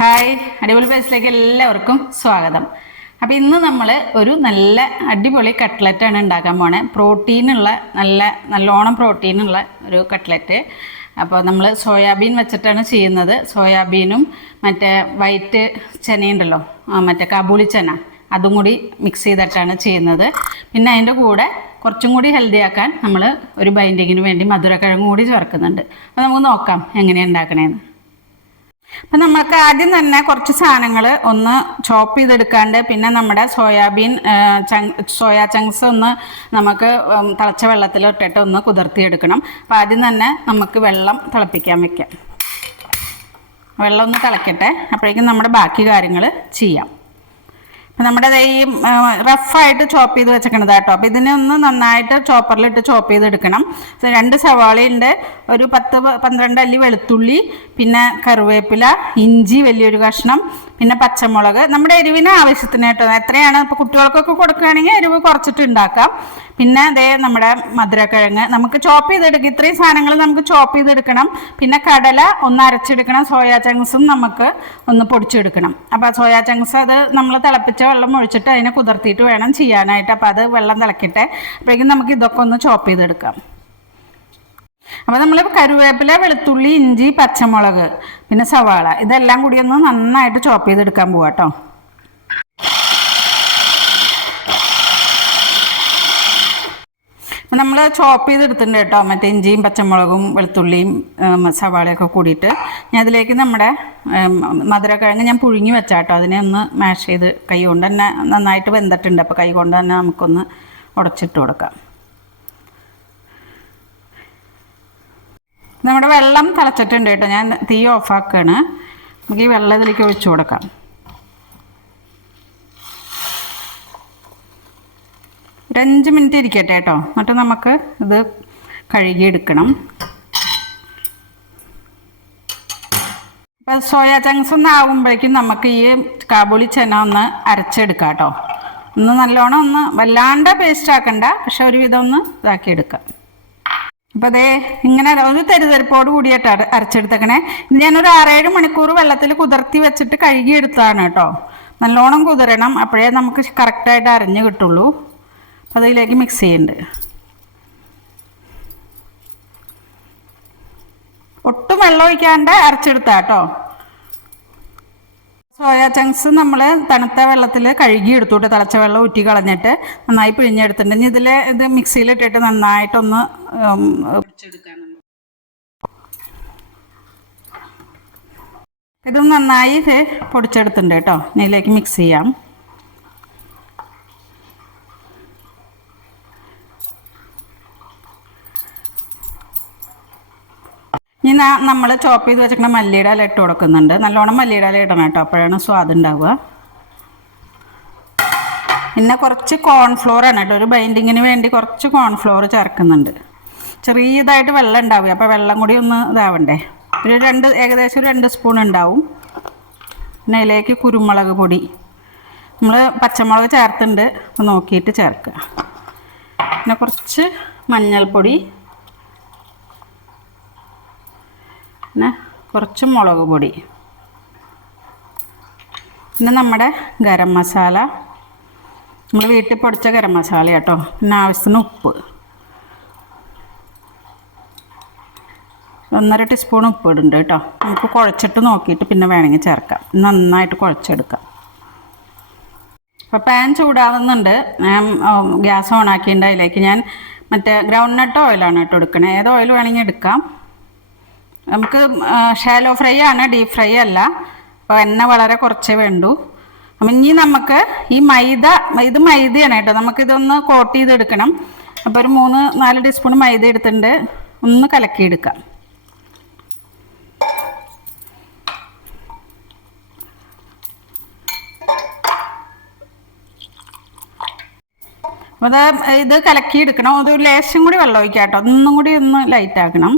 Hi അടിപൊളി പ്ലേസിലേക്ക് എല്ലാവർക്കും സ്വാഗതം. അപ്പോൾ ഇന്ന് നമ്മൾ ഒരു നല്ല അടിപൊളി കട്ട്ലറ്റ് ആണ് ഉണ്ടാക്കാൻ പോണേ. പ്രോട്ടീനുള്ള നല്ല നല്ലോണം പ്രോട്ടീനുള്ള ഒരു കട്ട്ലറ്റ് അപ്പോൾ നമ്മൾ സോയാബീൻ വെച്ചിട്ടാണ് ചെയ്യുന്നത്. സോയാബീനും മറ്റേ വൈറ്റ് ചനയുണ്ടല്ലോ മറ്റേ കാബൂളി ചന അതും കൂടി മിക്സ് ചെയ്തിട്ടാണ് ചെയ്യുന്നത്. പിന്നെ അതിന്റെ കൂടെ കുറച്ചും കൂടി ഹെൽത്തി ആക്കാൻ നമ്മൾ ഒരു ബൈൻഡിങ്ങിന് വേണ്ടി മധുരക്കിഴങ്ങ് കൂടി ചേർക്കുന്നുണ്ട്. അപ്പോൾ നമുക്ക് നോക്കാം എങ്ങനെയാണ് ഉണ്ടാക്കണേന്ന്. അപ്പം നമുക്ക് ആദ്യം തന്നെ കുറച്ച് സാധനങ്ങൾ ഒന്ന് ചോപ്പ് ചെയ്തെടുക്കാണ്ട് പിന്നെ നമ്മുടെ സോയാബീൻ സോയാ ചങ്ക്സ് ഒന്ന് നമുക്ക് തിളച്ച വെള്ളത്തിൽ ഇട്ടിട്ട് ഒന്ന് കുതിർത്തിയെടുക്കണം. അപ്പം ആദ്യം തന്നെ നമുക്ക് വെള്ളം തിളപ്പിക്കാൻ വെക്കാം. വെള്ളം ഒന്ന് തിളക്കട്ടെ. അപ്പോഴേക്കും നമ്മുടെ ബാക്കി കാര്യങ്ങൾ ചെയ്യാം. നമ്മുടെ ഈ റഫായിട്ട് ചോപ്പ് ചെയ്ത് വെച്ചേക്കണത് കേട്ടോ അപ്പം ഇതിനെ ഒന്ന് നന്നായിട്ട് ചോപ്പറിലിട്ട് ചോപ്പ് ചെയ്തെടുക്കണം. രണ്ട് സവാളയുണ്ട്. ഒരു പത്ത് പന്ത്രണ്ട് അല്ലി വെളുത്തുള്ളി പിന്നെ കറിവേപ്പില ഇഞ്ചി വലിയൊരു കഷ്ണം പിന്നെ പച്ചമുളക്. നമ്മുടെ എരിവിന് ആവശ്യത്തിന് കേട്ടോ എത്രയാണ്? ഇപ്പോൾ കുട്ടികൾക്കൊക്കെ കൊടുക്കുകയാണെങ്കിൽ എരിവ് കുറച്ചിട്ട് ഉണ്ടാക്കാം. പിന്നെ അതേ നമ്മുടെ മധുരക്കിഴങ്ങ്. നമുക്ക് ചോപ്പ് ചെയ്തെടുക്കും ഇത്രയും സാധനങ്ങൾ നമുക്ക് ചോപ്പ് ചെയ്തെടുക്കണം. പിന്നെ കടല ഒന്ന് അരച്ചെടുക്കണം. സോയാ ചങ്ക്സും നമുക്ക് ഒന്ന് പൊടിച്ചെടുക്കണം. അപ്പോൾ സോയാ ചങ്ക്സ് അത് നമ്മൾ തിളപ്പിച്ച വെള്ളം ഒഴിച്ചിട്ട് അതിനെ കുതിർത്തിയിട്ട് വേണം ചെയ്യാനായിട്ട്. അപ്പോൾ അത് വെള്ളം തിളക്കട്ടെ. അപ്പോഴേക്കും നമുക്ക് ഇതൊക്കെ ഒന്ന് ചോപ്പ് ചെയ്തെടുക്കാം. അപ്പോൾ നമ്മൾ കരുവേപ്പില വെളുത്തുള്ളി ഇഞ്ചി പച്ചമുളക് പിന്നെ സവാള. ഇതെല്ലാം കൂടി ഒന്ന് നന്നായിട്ട് ചോപ്പ് ചെയ്തെടുക്കാൻ പോവാം കേട്ടോ അപ്പം നമ്മൾ ചോപ്പ് ചെയ്തെടുത്തിട്ടുണ്ട് കേട്ടോ. മറ്റേ ഇഞ്ചിയും പച്ചമുളകും വെളുത്തുള്ളിയും സവാളയൊക്കെ കൂടിയിട്ട്. ഞാൻ അതിലേക്ക് നമ്മുടെ മധുരക്കിഴങ്ങ് ഞാൻ പുഴുങ്ങി വെച്ചാട്ടോ. അതിനെ ഒന്ന് മാഷ് ചെയ്ത് കൈ കൊണ്ട് തന്നെ നന്നായിട്ട് വെന്തിട്ടുണ്ട്. അപ്പോൾ കൈ കൊണ്ട് തന്നെ നമുക്കൊന്ന് ഉടച്ചിട്ട് കൊടുക്കാം. നമ്മുടെ വെള്ളം തിളച്ചിട്ടുണ്ട് കേട്ടോ. ഞാൻ തീ ഓഫാക്കുകയാണ് നമുക്ക് ഈ വെള്ളം ഇതിലേക്ക് ഒഴിച്ചു കൊടുക്കാം. ഒരു അഞ്ച് മിനിറ്റ് ഇരിക്കട്ടെ കേട്ടോ. എന്നിട്ട് നമുക്ക് ഇത് കഴുകിയെടുക്കണം. ഇപ്പം സോയ ചങ്ക്സ് ഒന്ന് ആകുമ്പോഴേക്കും നമുക്ക് ഈ കാബൂളി ചെന ഒന്ന് അരച്ചെടുക്കാം കേട്ടോ. ഒന്ന് നല്ലോണം ഒന്ന് വല്ലാണ്ട് പേസ്റ്റ് ആക്കണ്ട. പക്ഷെ ഒരുവിധം ഒന്ന് ഇതാക്കിയെടുക്കാം. അപ്പോൾ അതേ ഇങ്ങനെ ഒരു തെരുതെരുപ്പോട് കൂടിയിട്ട് അര- അരച്ചെടുത്തേക്കണേ. ഇത് ഞാനൊരു ആറേഴ് മണിക്കൂർ വെള്ളത്തിൽ കുതിർത്തി വെച്ചിട്ട് കഴുകിയെടുത്തതാണ് കേട്ടോ. നല്ലോണം കുതിരണം. അപ്പോഴേ നമുക്ക് കറക്റ്റായിട്ട് അരഞ്ഞു കിട്ടുള്ളൂ. അപ്പോൾ അതിലേക്ക് മിക്സ് ചെയ്യുന്നുണ്ട് ഒട്ടും വെള്ളം ഒഴിക്കാണ്ട് അരച്ചെടുത്താ കേട്ടോ സോയാ ചങ്ക്സ് നമ്മൾ തണുത്ത വെള്ളത്തിൽ കഴുകി എടുത്തോട്ട് തിളച്ച വെള്ളം ഊറ്റി കളഞ്ഞിട്ട് നന്നായി പിഴിഞ്ഞെടുത്തിട്ടുണ്ട്. ഇനി ഇതിൽ ഇത് മിക്സിയിലിട്ടിട്ട് നന്നായിട്ടൊന്ന് ഇതും നന്നായി പൊടിച്ചെടുത്തിട്ടുണ്ട് കേട്ടോ ഇതിലേക്ക് മിക്സ് ചെയ്യാം. ഇനി നമ്മൾ ചോപ്പ് ചെയ്ത് വെച്ചിട്ട് മല്ലിയുടെ ഇല ഇട്ട് കൊടുക്കുന്നുണ്ട്. നല്ലോണം മല്ലിയുടെ ഇല ഇടണം കേട്ടോ. അപ്പോഴാണ് സ്വാദ് ഉണ്ടാവുക. പിന്നെ കുറച്ച് കോൺഫ്ലോർ ആണ് കേട്ടോ. ഒരു ബൈൻഡിങ്ങിന് വേണ്ടി കുറച്ച് കോൺഫ്ലോർ ചേർക്കുന്നുണ്ട്. ചെറിയതായിട്ട് വെള്ളം ഉണ്ടാവുക. അപ്പോൾ വെള്ളം കൂടി ഒന്ന് ഇതാവണ്ടേ. ഒരു രണ്ട് ഏകദേശം രണ്ട് സ്പൂൺ ഉണ്ടാവും. പിന്നെ അതിലേക്ക് കുരുമുളക് പൊടി. നമ്മൾ പച്ചമുളക് ചേർത്തുണ്ട് അപ്പോൾ നോക്കിയിട്ട് ചേർക്കുക. പിന്നെ കുറച്ച് മഞ്ഞൾപ്പൊടി. പിന്നെ കുറച്ച് മുളക് പൊടി. പിന്നെ നമ്മുടെ ഗരം മസാല. നമ്മൾ വീട്ടിൽ പൊടിച്ച ഗരം മസാല കേട്ടോ. പിന്നെ ആവശ്യത്തിന് ഉപ്പ്. ഒന്നര ടീസ്പൂൺ ഉപ്പ് ഇടുന്നുണ്ട് കേട്ടോ. നമുക്ക് കുഴച്ചിട്ട് നോക്കിയിട്ട് പിന്നെ വേണമെങ്കിൽ ചേർക്കാം. നന്നായിട്ട് കുഴച്ചെടുക്കാം. അപ്പോൾ പാൻ ചൂടാവുന്നുണ്ട്. ഞാൻ ഗ്യാസ് ഓൺ ആക്കിയിട്ടുണ്ട് അതിലേക്ക് ഞാൻ മറ്റേ ഗ്രൗണ്ട് നട്ട് ഓയിലാണ് കേട്ടോ എടുക്കണേ. ഏത് ഓയിൽ വേണമെങ്കിൽ എടുക്കാം. നമുക്ക് ഷാലോ ഫ്രൈ ആണ് ഡീപ് ഫ്രൈ അല്ല. അപ്പോൾ എണ്ണ വളരെ കുറച്ചേ വേണ്ടു. അപ്പം ഇനി നമുക്ക് ഈ മൈദ ഇത് മൈദയാണ് കേട്ടോ. നമുക്കിതൊന്ന് കോട്ട് ചെയ്തെടുക്കണം. അപ്പോൾ ഒരു മൂന്ന് നാല് ടീസ്പൂൺ മൈദ എടുത്തിട്ടുണ്ട്. ഒന്ന് കലക്കിയെടുക്കാം. അപ്പോൾ ഇത് കലക്കിയെടുക്കണം. അത് ലേശം കൂടി വെള്ളം ഒഴിക്കാം കേട്ടോ. ഒന്നും കൂടി ഒന്ന് ലൈറ്റ് ആക്കണം.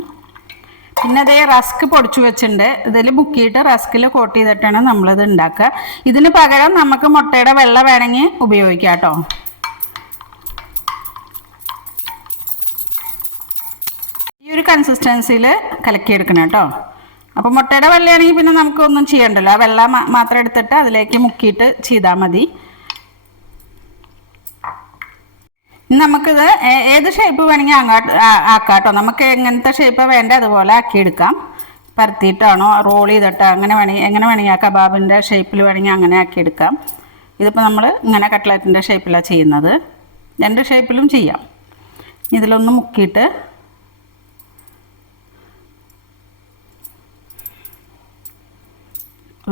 പിന്നെ അതേ റസ്ക് പൊടിച്ചു വെച്ചിട്ടുണ്ട്. ഇതിൽ മുക്കിയിട്ട് റസ്കിൽ കോട്ട് ചെയ്തിട്ടാണ് നമ്മളിത് ഉണ്ടാക്കുക. ഇതിന് പകരം നമുക്ക് മുട്ടയുടെ വെള്ള വേണമെങ്കിൽ ഉപയോഗിക്കാം കേട്ടോ. ഈ ഒരു കൺസിസ്റ്റൻസിയിൽ കലക്കിയെടുക്കണം കേട്ടോ. അപ്പോൾ മുട്ടയുടെ വെള്ളയാണെങ്കിൽ പിന്നെ നമുക്ക് ഒന്നും ചെയ്യണ്ടല്ലോ. ആ വെള്ള മാത്രം എടുത്തിട്ട് അതിലേക്ക് മുക്കിയിട്ട് ചെയ്താൽ മതി ഇനി നമുക്കിത് ഏത് ഷേപ്പ് വേണമെങ്കിൽ അങ്ങോട്ട് ആക്കാം കേട്ടോ നമുക്ക് എങ്ങനത്തെ ഷേപ്പ് വേണ്ട അതുപോലെ ആക്കിയെടുക്കാം. പരത്തിയിട്ടാണോ? റോൾ ചെയ്തിട്ടോ? അങ്ങനെ വേണമെങ്കിൽ എങ്ങനെ വേണമെങ്കിൽ ആ കബാബിന്റെ ഷേപ്പിൽ വേണമെങ്കിൽ അങ്ങനെ ആക്കിയെടുക്കാം. ഇതിപ്പോൾ നമ്മൾ ഇങ്ങനെ കട്ട്ലറ്റിന്റെ ഷേപ്പിലാണ് ചെയ്യുന്നത്. രണ്ട് ഷേപ്പിലും ചെയ്യാം. ഇതിലൊന്ന് മുക്കിയിട്ട്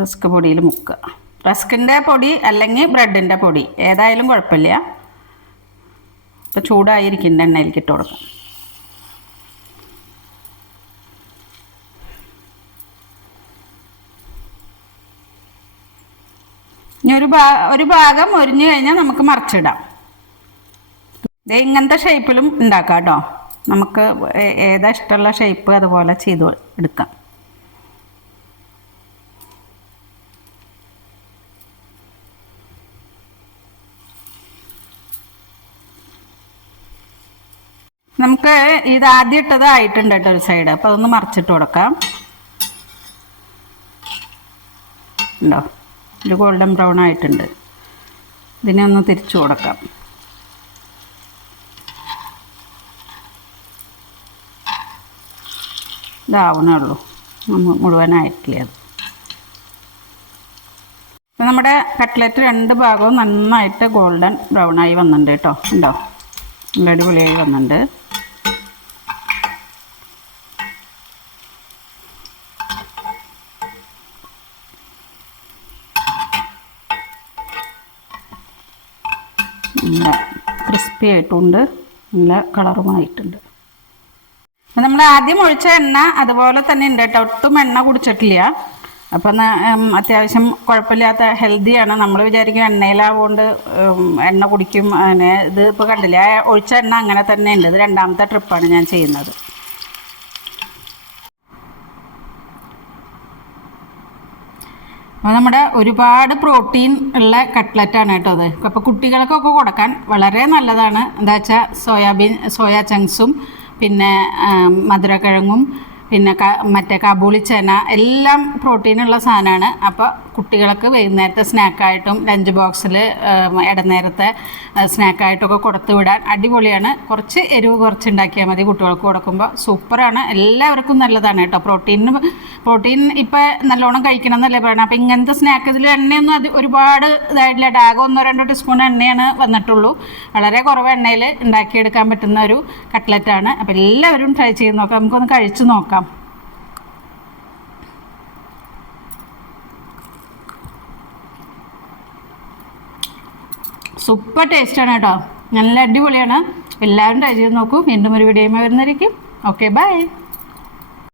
റസ്ക് പൊടിയിൽ മുക്കുക. റസ്കിന്റെ പൊടി അല്ലെങ്കിൽ ബ്രെഡിന്റെ പൊടി. ഏതായാലും കുഴപ്പമില്ല. ഇപ്പോൾ ചൂടായിരിക്കും എണ്ണയിലേക്ക് ഇട്ട് കൊടുക്കാം. ഇനി ഒരു ഭാ ഒരു ഭാഗം ഒരിഞ്ഞു കഴിഞ്ഞാൽ നമുക്ക് മറിച്ചിടാം. ഇത് ഇങ്ങനത്തെ ഷേപ്പിലും ഉണ്ടാക്കാം കേട്ടോ. നമുക്ക് ഏതാ ഇഷ്ടമുള്ള ഷേപ്പ് അതുപോലെ ചെയ്ത് എടുക്കാം. നമുക്ക് ഇത് ആദ്യം ഇട്ടത് ആയിട്ടുണ്ട് കേട്ടോ ഒരു സൈഡ് അപ്പോൾ അതൊന്ന് മറിച്ചിട്ട് കൊടുക്കാം. ഉണ്ടോ? ഒരു ഗോൾഡൻ ബ്രൗൺ ആയിട്ടുണ്ട്. ഇതിനെ ഒന്ന് തിരിച്ചു കൊടുക്കാം. ഇതാവണേ ഉള്ളൂ നമ്മ- മുഴുവനായിട്ടില്ല അത്. ഇപ്പം നമ്മുടെ കട്ട്ലറ്റ് രണ്ട് ഭാഗവും നന്നായിട്ട് ഗോൾഡൻ ബ്രൗൺ ആയി വന്നിട്ടുണ്ട് കേട്ടോ. ഉണ്ടോ? നല്ല അടിപൊളിയായി വന്നിട്ടുണ്ട്. നല്ല ക്രിസ്പി ആയിട്ടുണ്ട്. നല്ല കളറുമായിട്ടുണ്ട്. നമ്മൾ ആദ്യം ഒഴിച്ച എണ്ണ അതുപോലെ തന്നെ ഉണ്ട് കേട്ടോ. ഒട്ടും എണ്ണ കുടിച്ചിട്ടില്ല. അപ്പം അത്യാവശ്യം കുഴപ്പമില്ലാത്ത ഹെൽത്തിയാണ് നമ്മൾ വിചാരിക്കും എണ്ണയിലാവുകൊണ്ട് എണ്ണ കുടിക്കും. അങ്ങനെ ഇത് ഇപ്പോൾ കണ്ടില്ല? ഒഴിച്ച എണ്ണ അങ്ങനെ തന്നെ ഉണ്ട്. ഇത് രണ്ടാമത്തെ ട്രിപ്പാണ് ഞാൻ ചെയ്യുന്നത്. അപ്പോൾ നമ്മുടെ ഒരുപാട് പ്രോട്ടീൻ ഉള്ള കട്ട്ലറ്റാണ് കേട്ടോ അത്. അപ്പോൾ കുട്ടികൾക്കൊക്കെ കൊടുക്കാൻ വളരെ നല്ലതാണ്. എന്താ വെച്ചാൽ സോയാബീൻ സോയ ചങ്ക്സും പിന്നെ മധുരക്കിഴങ്ങും പിന്നെ മറ്റേ കാബൂളി ചേന എല്ലാം പ്രോട്ടീനുള്ള സാധനമാണ്. അപ്പോൾ കുട്ടികൾക്ക് വൈകുന്നേരത്തെ സ്നാക്കായിട്ടും ലഞ്ച് ബോക്സിൽ ഇടനേരത്തെ സ്നാക്കായിട്ടൊക്കെ കൊടുത്തു വിടാൻ അടിപൊളിയാണ്. കുറച്ച് എരിവ് കുറച്ച് ഉണ്ടാക്കിയാൽ മതി കുട്ടികൾക്ക് കൊടുക്കുമ്പോൾ സൂപ്പറാണ്. എല്ലാവർക്കും നല്ലതാണ് കേട്ടോ. പ്രോട്ടീനും പ്രോട്ടീൻ ഇപ്പം നല്ലോണം കഴിക്കണം എന്നല്ലേ പറയണം. അപ്പം ഇങ്ങനത്തെ സ്നാക്ക് ഇതിൽ എണ്ണയൊന്നും അത് ഒരുപാട് ഇതായിട്ടില്ല. ഡാഗോ ഒന്നോ രണ്ടോ ടീസ്പൂൺ എണ്ണയാണ് വന്നിട്ടുള്ളൂ. വളരെ കുറവ് എണ്ണയിൽ ഉണ്ടാക്കിയെടുക്കാൻ പറ്റുന്ന ഒരു കട്ട്ലറ്റാണ് അപ്പോൾ എല്ലാവരും ട്രൈ ചെയ്ത് നോക്കാം. നമുക്കൊന്ന് കഴിച്ചു നോക്കാം. സൂപ്പർ ടേസ്റ്റാണ് കേട്ടോ. നല്ല അടിപൊളിയാണ്. എല്ലാവരും ട്രൈ ചെയ്ത് നോക്കൂ. വീണ്ടും ഒരു വീഡിയോയുമായി വരുന്നതായിരിക്കും. Okay bye